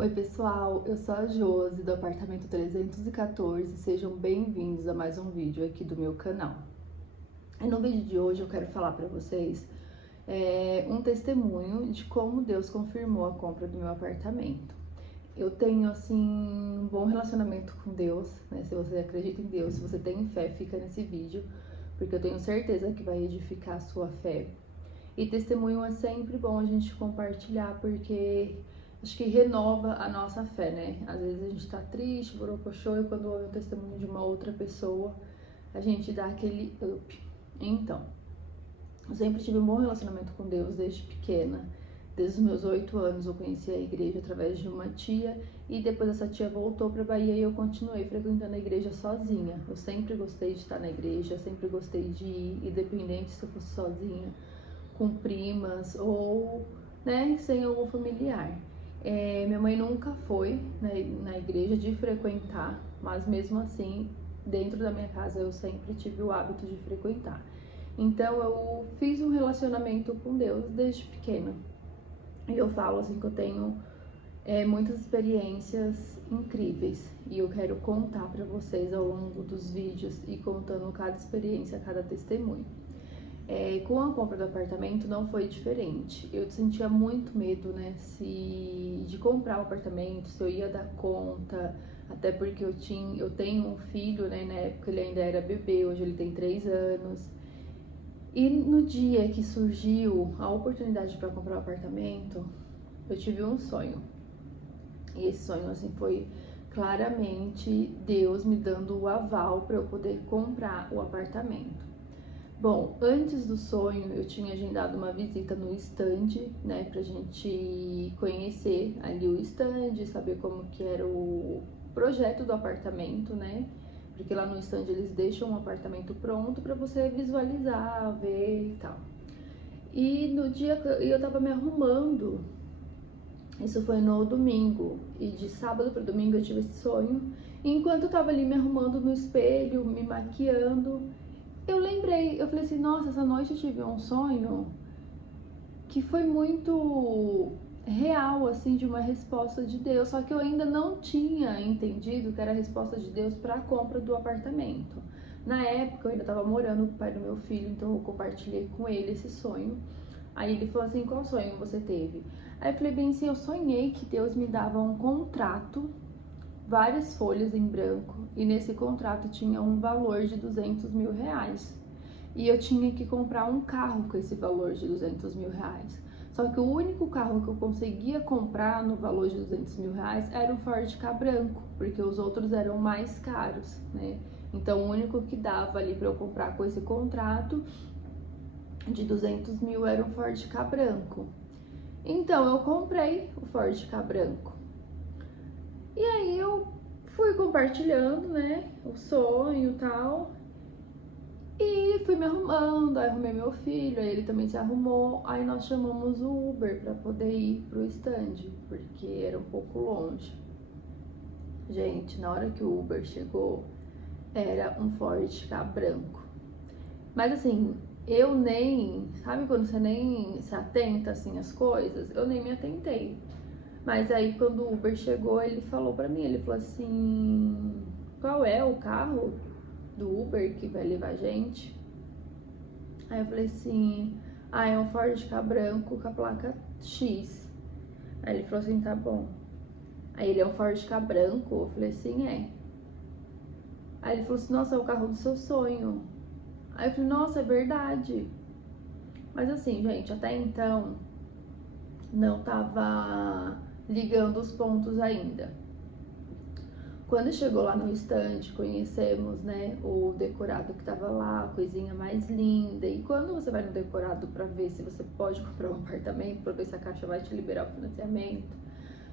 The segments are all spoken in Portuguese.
Oi pessoal, eu sou a Josi do apartamento 314, sejam bem-vindos a mais um vídeo aqui do meu canal. E no vídeo de hoje eu quero falar para vocês um testemunho de como Deus confirmou a compra do meu apartamento. Eu tenho assim um bom relacionamento com Deus, né? Se você acredita em Deus, se você tem fé, fica nesse vídeo, porque eu tenho certeza que vai edificar a sua fé. E testemunho é sempre bom a gente compartilhar, porque acho que renova a nossa fé, né? Às vezes a gente tá triste, borocochô, e quando ouve o testemunho de uma outra pessoa, a gente dá aquele up. Então, eu sempre tive um bom relacionamento com Deus desde pequena. Desde os meus 8 anos eu conheci a igreja através de uma tia, e depois essa tia voltou para Bahia e eu continuei frequentando a igreja sozinha. Eu sempre gostei de estar na igreja, sempre gostei de ir, independente se eu fosse sozinha, com primas ou, né, sem algum familiar. Minha mãe nunca foi na igreja de frequentar, mas mesmo assim, dentro da minha casa eu sempre tive o hábito de frequentar. Então eu fiz um relacionamento com Deus desde pequena. E eu falo assim que eu tenho muitas experiências incríveis e eu quero contar para vocês ao longo dos vídeos e contando cada experiência, cada testemunho. Com a compra do apartamento não foi diferente. Eu sentia muito medo, né, de comprar o apartamento, se eu ia dar conta, até porque eu tenho um filho, né, na época ele ainda era bebê, hoje ele tem 3 anos. E no dia que surgiu a oportunidade para comprar o apartamento, eu tive um sonho. E esse sonho, assim, foi claramente Deus me dando o aval para eu poder comprar o apartamento. Bom, antes do sonho eu tinha agendado uma visita no stand, né, pra gente conhecer ali o stand, saber como que era o projeto do apartamento, né, porque lá no stand eles deixam um apartamento pronto pra você visualizar, ver e tal. E no dia que eu tava me arrumando, isso foi no domingo, e de sábado para domingo eu tive esse sonho, e enquanto eu tava ali me arrumando no espelho, me maquiando, eu lembrei, eu falei assim, nossa, essa noite eu tive um sonho que foi muito real, assim, de uma resposta de Deus, só que eu ainda não tinha entendido que era a resposta de Deus para a compra do apartamento. Na época eu ainda estava morando com o pai do meu filho, então eu compartilhei com ele esse sonho. Aí ele falou assim, qual sonho você teve? Aí eu falei bem assim, eu sonhei que Deus me dava um contrato, várias folhas em branco, e nesse contrato tinha um valor de 200 mil reais. E eu tinha que comprar um carro com esse valor de 200 mil reais. Só que o único carro que eu conseguia comprar no valor de 200 mil reais era um Ford Ka branco, porque os outros eram mais caros, né? Então o único que dava ali para eu comprar com esse contrato de 200 mil era um Ford Ka branco. Então eu comprei o Ford Ka branco. E aí eu fui compartilhando, né, o sonho e tal. E fui me arrumando, aí arrumei meu filho, aí ele também se arrumou. Aí nós chamamos o Uber pra poder ir pro stand, porque era um pouco longe. Gente, na hora que o Uber chegou, era um Ford Ka branco. Mas assim, eu nem, sabe quando você nem se atenta assim às coisas? Eu nem me atentei. Mas aí quando o Uber chegou, ele falou pra mim, ele falou assim, qual é o carro do Uber que vai levar a gente? Aí eu falei assim, é um Ford Ka branco com a placa X. Aí ele falou assim, tá bom. Aí ele é um Ford Ka branco? Eu falei assim, é. Aí ele falou assim, nossa, é o carro do seu sonho. Aí eu falei, nossa, é verdade. Mas assim, gente, até então não tava ligando os pontos ainda. Quando chegou lá no estande, conhecemos, né, o decorado que tava lá, a coisinha mais linda. E quando você vai no decorado para ver se você pode comprar um apartamento, para ver se a Caixa vai te liberar o financiamento,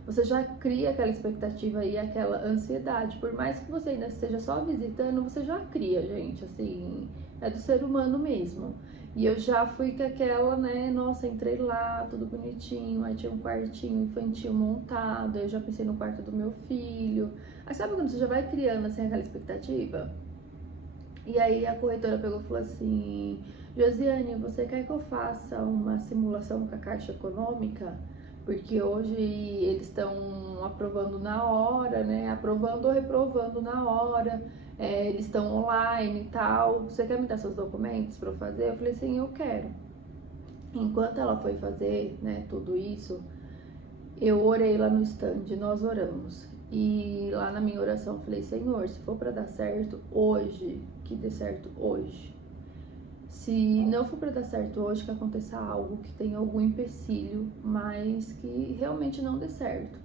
você já cria aquela expectativa e aquela ansiedade. Por mais que você ainda esteja só visitando, você já cria, gente, assim, é do ser humano mesmo. E eu já fui com aquela, né, nossa, entrei lá, tudo bonitinho, aí tinha um quartinho infantil montado, eu já pensei no quarto do meu filho. Aí sabe quando você já vai criando, assim, aquela expectativa? E aí a corretora pegou e falou assim, Josiane, você quer que eu faça uma simulação com a Caixa Econômica? Porque hoje eles estão estão aprovando na hora, né? Aprovando ou reprovando na hora. Eles estão online e tal. Você quer me dar seus documentos para eu fazer? Eu falei assim, eu quero. Enquanto ela foi fazer, né, tudo isso, eu orei lá no stand, nós oramos. E lá na minha oração eu falei, Senhor, se for para dar certo hoje, que dê certo hoje. Se não for para dar certo hoje, que aconteça algo, que tenha algum empecilho, mas que realmente não dê certo.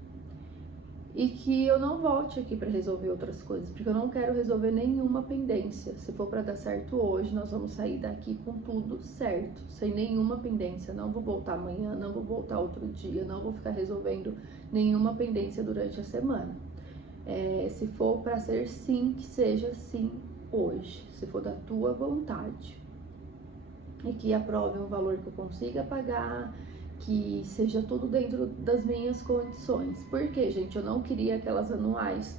E que eu não volte aqui para resolver outras coisas, porque eu não quero resolver nenhuma pendência. Se for para dar certo hoje, nós vamos sair daqui com tudo certo, sem nenhuma pendência. Não vou voltar amanhã, não vou voltar outro dia, não vou ficar resolvendo nenhuma pendência durante a semana. Se for para ser sim, que seja sim hoje, se for da tua vontade. E que aprove um valor que eu consiga pagar, que seja tudo dentro das minhas condições. Porque, gente, eu não queria aquelas anuais.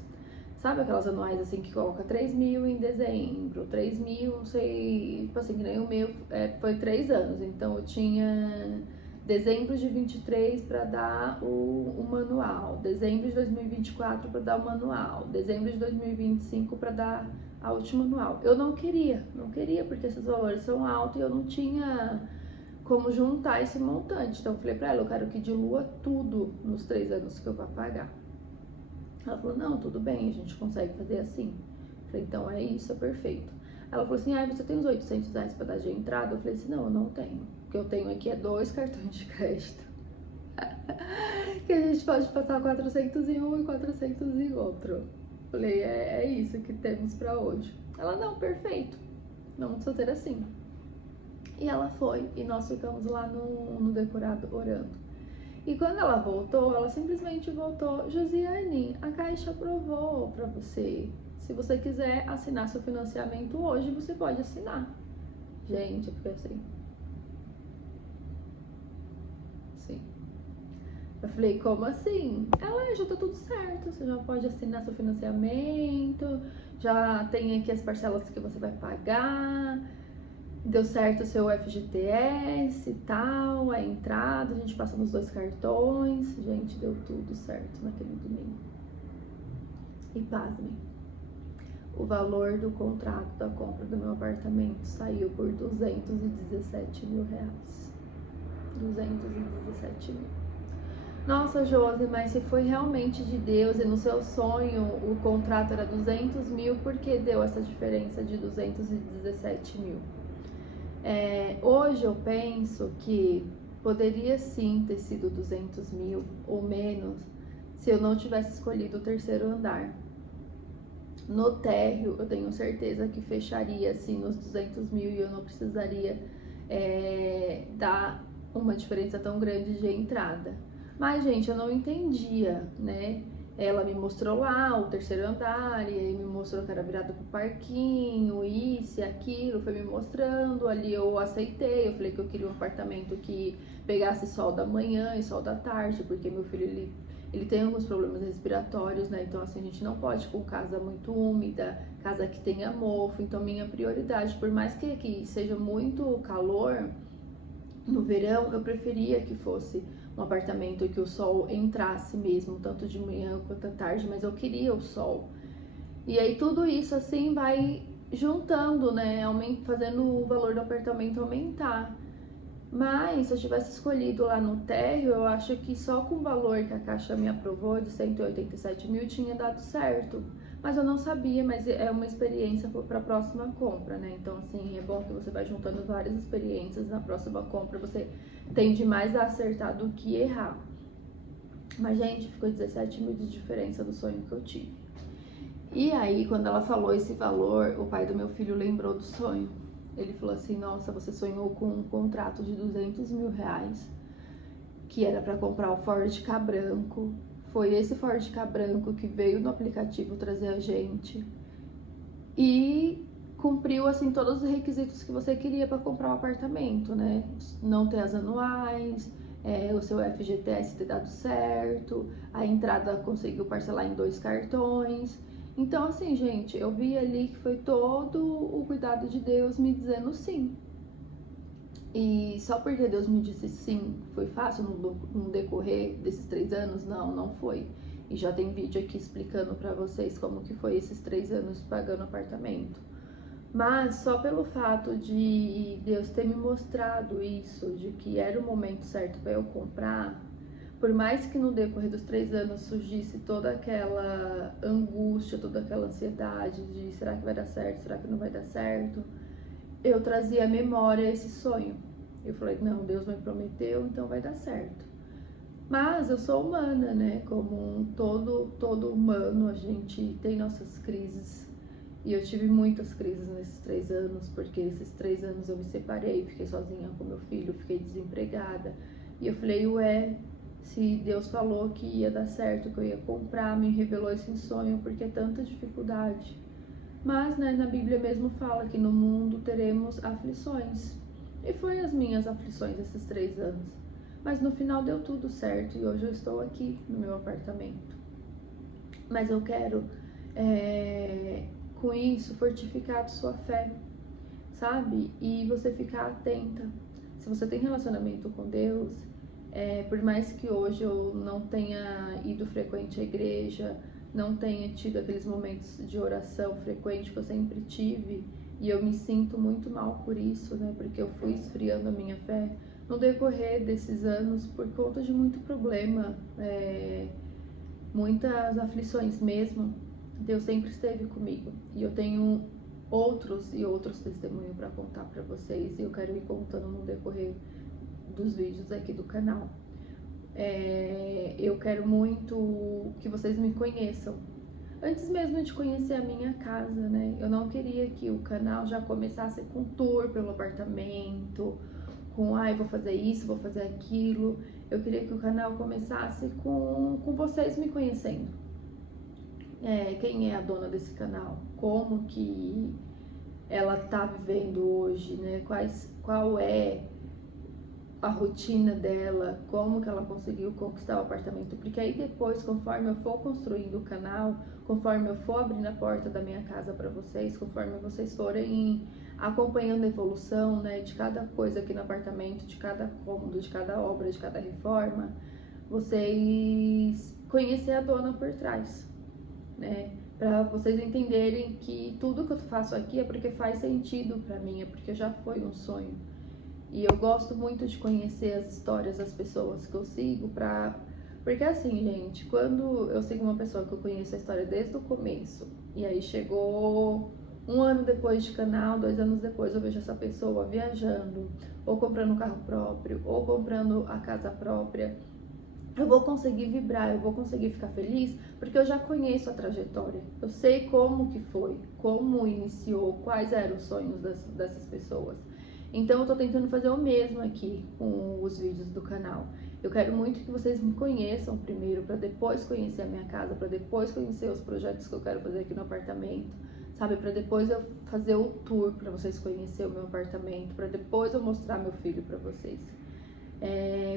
Sabe aquelas anuais assim que coloca 3 mil em dezembro, 3 mil, não sei, tipo assim, que nem o meu foi 3 anos. Então eu tinha dezembro de 23 para dar o manual, dezembro de 2024 para dar o manual, dezembro de 2025 para dar a última anual. Eu não queria porque esses valores são altos e eu não tinha como juntar esse montante. Então eu falei pra ela, eu quero que dilua tudo nos 3 anos que eu vou pagar. Ela falou, não, tudo bem, a gente consegue fazer assim. Eu falei, então é isso, é perfeito. Ela falou assim, você tem uns 800 reais pra dar de entrada? Eu falei assim, não, eu não tenho. O que eu tenho aqui é 2 cartões de crédito. Que a gente pode passar 400 em um e 400 em outro. Eu falei, é isso que temos pra hoje. Ela, não, perfeito, vamos fazer assim. E ela foi, e nós ficamos lá no decorado orando. E quando ela voltou, ela simplesmente voltou, Josiane, a Caixa aprovou pra você. Se você quiser assinar seu financiamento hoje, você pode assinar. Gente, eu fiquei assim. Sim. Eu falei, como assim? Ela, já tá tudo certo, você já pode assinar seu financiamento, já tem aqui as parcelas que você vai pagar. Deu certo o seu FGTS e tal, a entrada, a gente passa nos 2 cartões. Gente, deu tudo certo naquele domingo. E pasmem, o valor do contrato da compra do meu apartamento saiu por 217 mil reais. 217 mil. Nossa, Josi, mas se foi realmente de Deus e no seu sonho o contrato era 200 mil, por que deu essa diferença de 217 mil? Hoje eu penso que poderia sim ter sido 200 mil ou menos se eu não tivesse escolhido o terceiro andar. No térreo eu tenho certeza que fecharia assim nos 200 mil e eu não precisaria dar uma diferença tão grande de entrada. Mas, gente, eu não entendia, né? Ela me mostrou lá o terceiro andar, e aí me mostrou que era virado pro parquinho, isso e aquilo, foi me mostrando, ali eu aceitei, eu falei que eu queria um apartamento que pegasse sol da manhã e sol da tarde, porque meu filho, ele tem alguns problemas respiratórios, né, então assim, a gente não pode ir com casa muito úmida, casa que tenha mofo, então minha prioridade, por mais que aqui seja muito calor, no verão eu preferia que fosse um apartamento que o sol entrasse mesmo, tanto de manhã quanto à tarde, mas eu queria o sol. E aí tudo isso assim vai juntando, né, fazendo o valor do apartamento aumentar. Mas se eu tivesse escolhido lá no térreo, eu acho que só com o valor que a Caixa me aprovou de 187 mil tinha dado certo. Mas eu não sabia, mas é uma experiência para a próxima compra, né? Então, assim, é bom que você vai juntando várias experiências. Na próxima compra você tende mais a acertar do que errar. Mas, gente, ficou 17 mil de diferença do sonho que eu tive. E aí, quando ela falou esse valor, o pai do meu filho lembrou do sonho. Ele falou assim, nossa, você sonhou com um contrato de 200 mil reais, que era para comprar o Ford Ka branco. Foi esse Ford Ka branco que veio no aplicativo trazer a gente. E cumpriu, assim, todos os requisitos que você queria para comprar um apartamento, né? Não ter as anuais, o seu FGTS ter dado certo, a entrada conseguiu parcelar em 2 cartões. Então, assim, gente, eu vi ali que foi todo o cuidado de Deus me dizendo sim. E só porque Deus me disse sim, foi fácil no decorrer desses 3 anos? Não, não foi. E já tem vídeo aqui explicando pra vocês como que foi esses 3 anos pagando apartamento. Mas só pelo fato de Deus ter me mostrado isso, de que era o momento certo para eu comprar, por mais que no decorrer dos 3 anos surgisse toda aquela angústia, toda aquela ansiedade de será que vai dar certo, será que não vai dar certo, eu trazia à memória esse sonho. Eu falei, não, Deus me prometeu, então vai dar certo. Mas eu sou humana, né? Como todo humano, a gente tem nossas crises. E eu tive muitas crises nesses 3 anos, porque esses 3 anos eu me separei, fiquei sozinha com meu filho, fiquei desempregada. E eu falei, ué, se Deus falou que ia dar certo, que eu ia comprar, me revelou esse sonho, porque é tanta dificuldade. Mas, né, na Bíblia mesmo fala que no mundo teremos aflições. E foi as minhas aflições esses 3 anos. Mas no final deu tudo certo e hoje eu estou aqui no meu apartamento. Mas eu quero, com isso, fortificar a sua fé, sabe? E você ficar atenta. Se você tem relacionamento com Deus, por mais que hoje eu não tenha ido frequente à igreja, não tenha tido aqueles momentos de oração frequente que eu sempre tive, e eu me sinto muito mal por isso, né? Porque eu fui esfriando a minha fé no decorrer desses anos por conta de muito problema, muitas aflições mesmo. Deus sempre esteve comigo e eu tenho outros e outros testemunhos para contar para vocês e eu quero ir contando no decorrer dos vídeos aqui do canal. Eu quero muito que vocês me conheçam. Antes mesmo de conhecer a minha casa, né? Eu não queria que o canal já começasse com tour pelo apartamento, com vou fazer isso, vou fazer aquilo. Eu queria que o canal começasse com vocês me conhecendo. Quem é a dona desse canal? Como que ela tá vivendo hoje, né? Qual é a rotina dela, como que ela conseguiu conquistar o apartamento, porque aí depois, conforme eu for construindo o canal, conforme eu for abrindo a porta da minha casa para vocês, conforme vocês forem acompanhando a evolução, né, de cada coisa aqui no apartamento, de cada cômodo, de cada obra, de cada reforma, vocês conhecer a dona por trás, né, para vocês entenderem que tudo que eu faço aqui é porque faz sentido para mim, é porque já foi um sonho. E eu gosto muito de conhecer as histórias das pessoas que eu sigo porque assim, gente, quando eu sigo uma pessoa que eu conheço a história desde o começo, e aí chegou 1 ano depois de canal, 2 anos depois eu vejo essa pessoa viajando, ou comprando um carro próprio, ou comprando a casa própria, eu vou conseguir vibrar, eu vou conseguir ficar feliz, porque eu já conheço a trajetória, eu sei como que foi, como iniciou, quais eram os sonhos dessas pessoas. Então eu tô tentando fazer o mesmo aqui com os vídeos do canal. Eu quero muito que vocês me conheçam primeiro, para depois conhecer a minha casa, para depois conhecer os projetos que eu quero fazer aqui no apartamento, sabe? Para depois eu fazer o tour para vocês conhecerem o meu apartamento, para depois eu mostrar meu filho para vocês.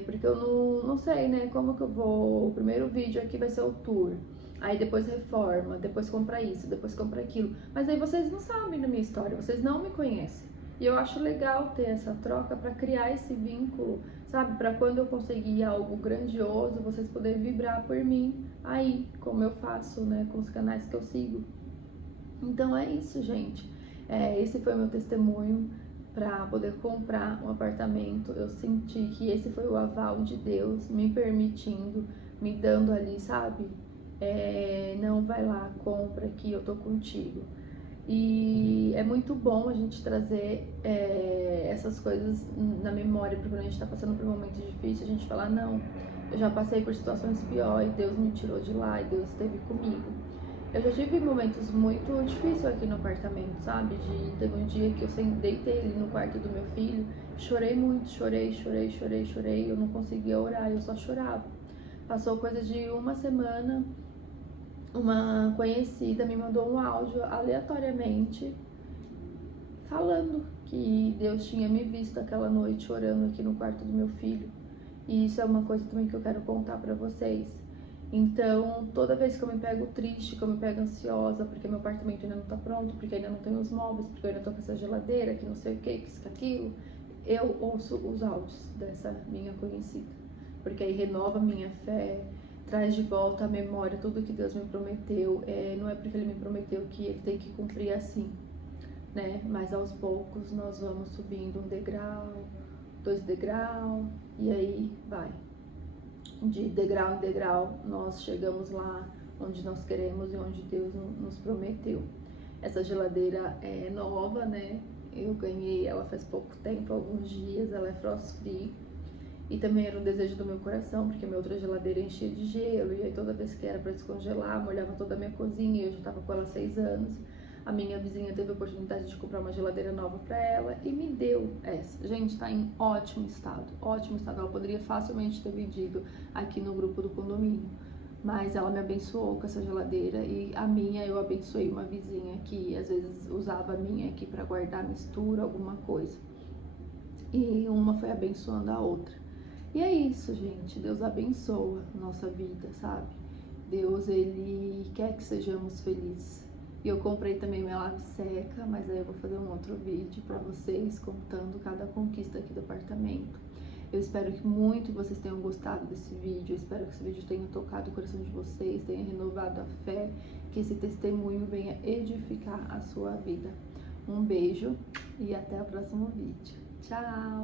Porque eu não sei, né, como que eu vou... O primeiro vídeo aqui vai ser o tour, aí depois reforma, depois compra isso, depois compra aquilo. Mas aí vocês não sabem da minha história, vocês não me conhecem. E eu acho legal ter essa troca para criar esse vínculo, sabe? Para quando eu conseguir algo grandioso, vocês poderem vibrar por mim aí, como eu faço, né, com os canais que eu sigo. Então é isso, gente. Esse foi meu testemunho para poder comprar um apartamento. Eu senti que esse foi o aval de Deus me permitindo, me dando ali, sabe? Não, vai lá, compra que eu tô contigo. E é muito bom a gente trazer essas coisas na memória, porque quando a gente tá passando por momentos difíceis, a gente fala, não, eu já passei por situações piores, Deus me tirou de lá e Deus esteve comigo. Eu já tive momentos muito difíceis aqui no apartamento, sabe? Teve um dia que eu deitei ali no quarto do meu filho, chorei muito, chorei, eu não conseguia orar, eu só chorava. Passou coisa de 1 semana, uma conhecida me mandou um áudio aleatoriamente falando que Deus tinha me visto aquela noite orando aqui no quarto do meu filho. E isso é uma coisa também que eu quero contar pra vocês. Então, toda vez que eu me pego triste, que eu me pego ansiosa, porque meu apartamento ainda não tá pronto, porque ainda não tem os móveis, porque eu ainda tô com essa geladeira, que não sei o que isso, que aquilo, eu ouço os áudios dessa minha conhecida. Porque aí renova minha fé, traz de volta à memória tudo que Deus me prometeu. Não é porque Ele me prometeu que Ele tem que cumprir assim, né? Mas aos poucos nós vamos subindo um degrau, 2 degrau, e aí vai. De degrau em degrau, nós chegamos lá onde nós queremos e onde Deus nos prometeu. Essa geladeira é nova, né? Eu ganhei ela faz pouco tempo, alguns dias, ela é frost free. E também era um desejo do meu coração, porque minha outra geladeira enchia de gelo, e aí toda vez que era para descongelar, molhava toda a minha cozinha, e eu já estava com ela há 6 anos. A minha vizinha teve a oportunidade de comprar uma geladeira nova para ela e me deu essa. Gente, tá em ótimo estado, ótimo estado. Ela poderia facilmente ter vendido aqui no grupo do condomínio, mas ela me abençoou com essa geladeira, e a minha eu abençoei uma vizinha que às vezes usava a minha aqui para guardar mistura, alguma coisa. E uma foi abençoando a outra. E é isso, gente. Deus abençoa a nossa vida, sabe? Deus, Ele quer que sejamos felizes. E eu comprei também minha lave seca, mas aí eu vou fazer um outro vídeo pra vocês contando cada conquista aqui do apartamento. Eu espero que muito vocês tenham gostado desse vídeo. Eu espero que esse vídeo tenha tocado o coração de vocês, tenha renovado a fé, que esse testemunho venha edificar a sua vida. Um beijo e até o próximo vídeo. Tchau!